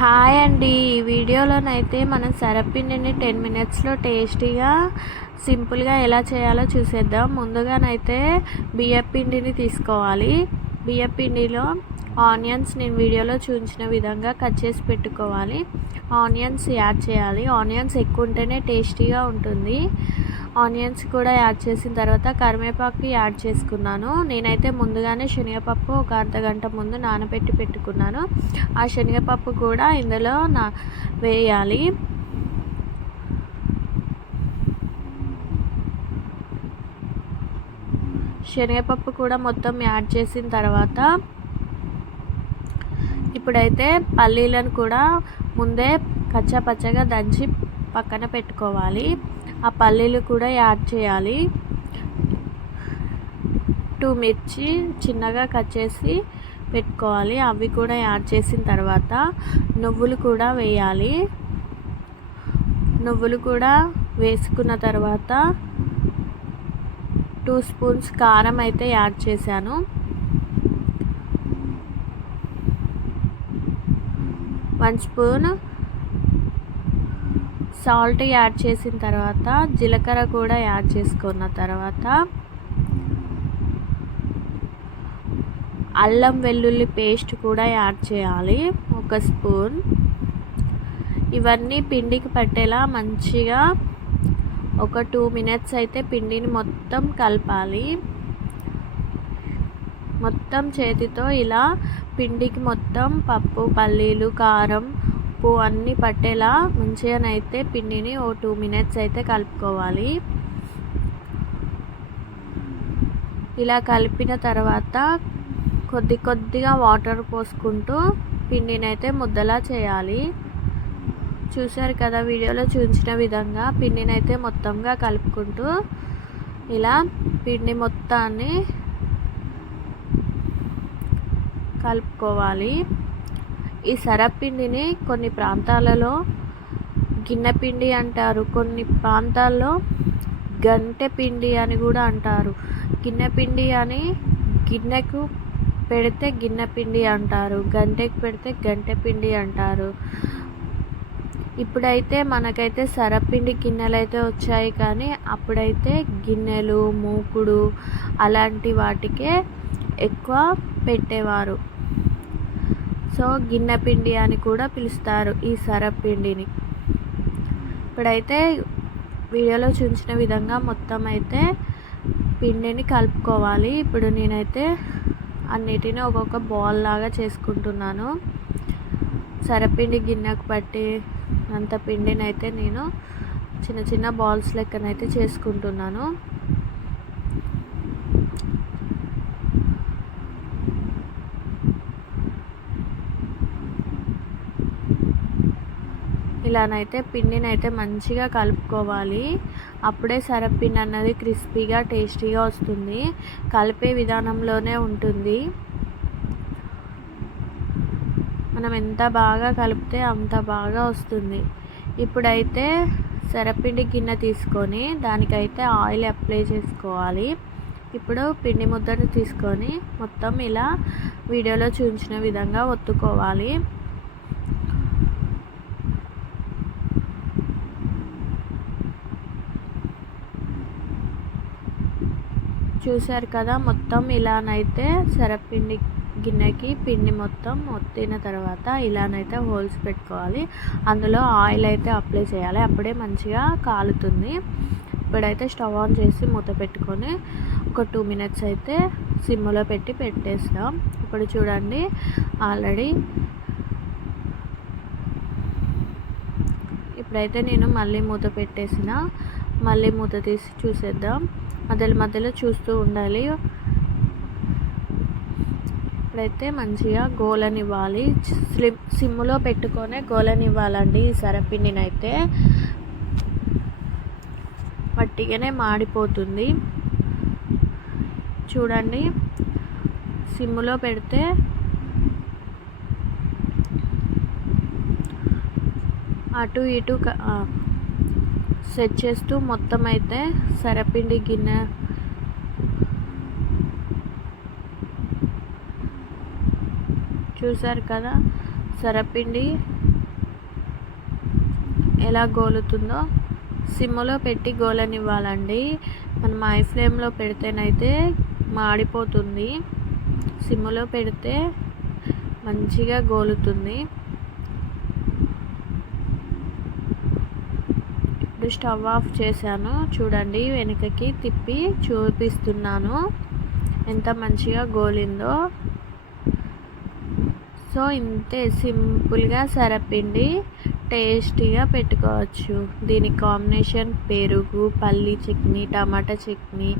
Hi అండి. ఈ వీడియోలోనైతే మనం సరపిండిని 10 మినిట్స్లో టేస్టీగా సింపుల్గా ఎలా చేయాలో చూసేద్దాం. ముందుగానైతే బియ్యపిండిని తీసుకోవాలి. బియ్యపిండిలో ఆనియన్స్ నేను వీడియోలో చూపించిన విధంగా కట్ చేసి పెట్టుకోవాలి. ఆనియన్స్ యాడ్ చేయాలి. ఆనియన్స్ ఎక్కువ ఉంటేనే టేస్టీగా ఉంటుంది. ఆనియన్స్ కూడా యాడ్ చేసిన తర్వాత కరివేపాకు యాడ్ చేసుకున్నాను. నేనైతే ముందుగానే శనగపప్పు ఒక అర్ధగంట ముందు నానబెట్టి పెట్టుకున్నాను. ఆ శనగపప్పు కూడా ఇందులో వేయాలి. శనగపప్పు కూడా మొత్తం యాడ్ చేసిన తర్వాత ఇప్పుడైతే పల్లీలను కూడా ముందే కచ్చా పచ్చగా దంచి పక్కన పెట్టుకోవాలి. ఆ పల్లీలు కూడా యాడ్ చేయాలి. 2 మిర్చి చిన్నగా కట్ చేసి పెట్టుకోవాలి. అవి కూడా యాడ్ చేసిన తర్వాత నువ్వులు కూడా వేయాలి. నువ్వులు కూడా వేసుకున్న తర్వాత 2 స్పూన్స్ కారం అయితే యాడ్ చేశాను. వన్ స్పూన్ సాల్ట్ యాడ్ చేసిన తర్వాత జీలకర్ర కూడా యాడ్ చేసుకున్న తర్వాత అల్లం వెల్లుల్లి పేస్ట్ కూడా యాడ్ చేయాలి 1 స్పూన్. ఇవన్నీ పిండికి పట్టేలా మంచిగా ఒక 2 మినిట్స్ అయితే పిండిని మొత్తం కలపాలి. మొత్తం చేతితో ఇలా పిండికి మొత్తం పప్పు, పల్లీలు, కారం, ఉప్పు అన్నీ పట్టేలా మంచిగానైతే పిండిని 2 మినిట్స్ అయితే కలుపుకోవాలి. ఇలా కలిపిన తర్వాత కొద్దిగా వాటర్ పోసుకుంటూ పిండిని అయితే ముద్దలా చేయాలి. చూశారు కదా, వీడియోలో చూపించిన విధంగా పిండిని అయితే మొత్తంగా కలుపుకుంటూ ఇలా పిండి మొత్తాన్ని కలుపుకోవాలి. ఈ సరపిండిని కొన్ని ప్రాంతాలలో గిన్నె పిండి అంటారు, కొన్ని ప్రాంతాల్లో గంటె పిండి అని కూడా అంటారు. గిన్నె పిండి అని గిన్నెకు పెడితే గిన్నె పిండి అంటారు, గంటెకి పెడితే గంటె పిండి అంటారు. ఇప్పుడైతే మనకైతే సరపిండి గిన్నెలు అయితే వచ్చాయి, కానీ అప్పుడైతే గిన్నెలు, మూకుడు అలాంటి వాటికే ఎక్కువ పెట్టేవారు. సో గిన్నె పిండి అని కూడా పిలుస్తారు ఈ సరపిండిని. ఇప్పుడైతే వీడియోలో చూపించిన విధంగా మొత్తం అయితే పిండిని కలుపుకోవాలి. ఇప్పుడు నేనైతే అన్నిటిని ఒక్కొక్క బాల్ లాగా చేసుకుంటున్నాను. సరపిండి గిన్నెకు పట్టి అంత పిండిని అయితే నేను చిన్న చిన్న బాల్స్ లెక్కనైతే చేసుకుంటున్నాను. ఇలానైతే పిండిని అయితే మంచిగా కలుపుకోవాలి. అప్పుడే సరపిండి అన్నది క్రిస్పీగా టేస్టీగా వస్తుంది. కలిపే విధానంలోనే ఉంటుంది. మనం ఎంత బాగా కలిపితే అంత బాగా వస్తుంది. ఇప్పుడైతే సరపిండి గిన్నె తీసుకొని దానికైతే ఆయిల్ అప్లై చేసుకోవాలి. ఇప్పుడు పిండి ముద్దను తీసుకొని మొత్తం ఇలా వీడియోలో చూపించిన విధంగా ఒత్తుకోవాలి. చూశారు కదా, మొత్తం ఇలానైతే సరపిండి గిన్నెకి పిండి మొత్తం ఒత్తిన తర్వాత ఇలానైతే హోల్స్ పెట్టుకోవాలి. అందులో ఆయిల్ అయితే అప్లై చేయాలి. అప్పుడే మంచిగా కాలుతుంది. ఇప్పుడైతే స్టవ్ ఆన్ చేసి మూత పెట్టుకొని ఒక 2 మినిట్స్ అయితే సిమ్లో పెట్టి పెట్టేస్తాం. ఇప్పుడు చూడండి, ఆల్రెడీ ఇప్పుడైతే నేను మళ్ళీ మూత పెట్టేసిన. మళ్ళీ మూత తీసి చూసేద్దాం. మధ్యలో చూస్తూ ఉండాలి. ఇప్పుడైతే మంచిగా గోలనివ్వాలి. సిమ్లో పెట్టుకొని గోలనివ్వాలండి. ఈ సరపిండిని అయితే వట్టిగానే మాడిపోతుంది. చూడండి, సిమ్లో పెడితే అటు ఇటు సెట్ చేస్తూ మొత్తం అయితే సరపిండి గిన్నె చూసారు కదా, సరపిండి ఎలా గోలుతుందో సిమ్లో పెట్టి గోలనివ్వాలండి. మనం హై ఫ్లేమ్లో పెడితేనైతే మాడిపోతుంది. సిమ్లో పెడితే మంచిగా గోలుతుంది. ఇప్పుడు స్టవ్ ఆఫ్ చేశాను. చూడండి, వెనుకకి తిప్పి చూపిస్తున్నాను ఎంత మంచిగా గోలిందో. సో ఇంతే సింపుల్గా సరపిండి టేస్టీగా పెట్టుకోవచ్చు. దీని కాంబినేషన్ పెరుగు, పల్లీ చట్నీ, టమాటా చట్నీ.